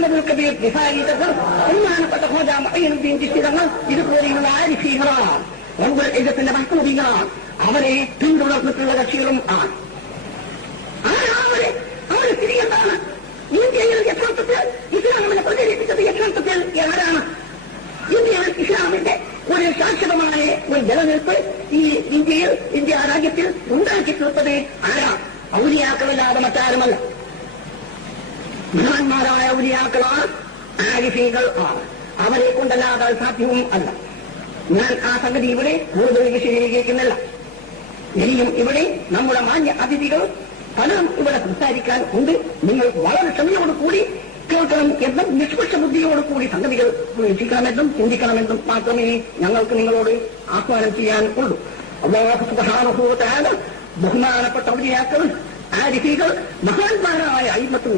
മുഹമ്മദ് കബീർ നിസാരി തങ്ങൾ, ബഹുമാനപ്പെട്ട ഖ്വാജ മുഈനുദ്ദീൻ ചിശ്തി തങ്ങൾ ഇതുപോലെയുള്ള ആരിഫീകളാണ്, റബ്ബുൽ ഇസ്സത്തിന്റെ മഹ്മൂദികളാണ്. അവരെ പിന്തുടർന്നിട്ടുള്ള കക്ഷികളും ആണ്. അവരെ സ്ഥിതി എന്താണ്? ഇന്ത്യയിൽ യഥാർത്ഥത്തിൽ ഇസ്ലാമിനെ പ്രചരിപ്പിച്ചത് യഥാർത്ഥത്തിൽ ആരാണ്? ഇന്ത്യയിൽ ഇസ്ലാമിന്റെ ഒരു ശാശ്വതമായ ഒരു നിലനിൽപ്പ് ഈ ഇന്ത്യ രാജ്യത്തിൽ ഉണ്ടാക്കി തീർത്തത് ആരാ? ഔലിയാക്കളില്ലാതെ മറ്റാരുമല്ല. മഹാന്മാരായ ഔലിയാക്കളാണ്, ആരിഫീകൾ ആണ്. അവരെ കൊണ്ടല്ലാതെ സാധ്യവും അല്ല. ഞാൻ ആ സംഗതി ഇവിടെ കൂടുതൽ വിശദീകരിക്കുന്നില്ല. ഇനിയും ഇവിടെ നമ്മുടെ മാന്യ അതിഥികൾ പലരും ഇവിടെ സംസാരിക്കാൻ ഉണ്ട്. നിങ്ങൾ വളരെ ക്ഷമയോടുകൂടി കേൾക്കണം എന്നും നിഷ്പക്ഷ ബുദ്ധിയോടുകൂടി സംഗതികൾ വീക്ഷിക്കണമെന്നും ചിന്തിക്കണമെന്നും മാത്രമേ ഞങ്ങൾക്ക് നിങ്ങളോട് ആഹ്വാനം ചെയ്യാൻ ഉള്ളൂ. അല്ലാഹു സുബ്ഹാനഹു വ തആല ബഹുമാനപ്പെട്ട ഔലിയാക്കൾ, ആരിഫീകൾ, മഹാന്മാരായ അയിമ്മത്തുൽ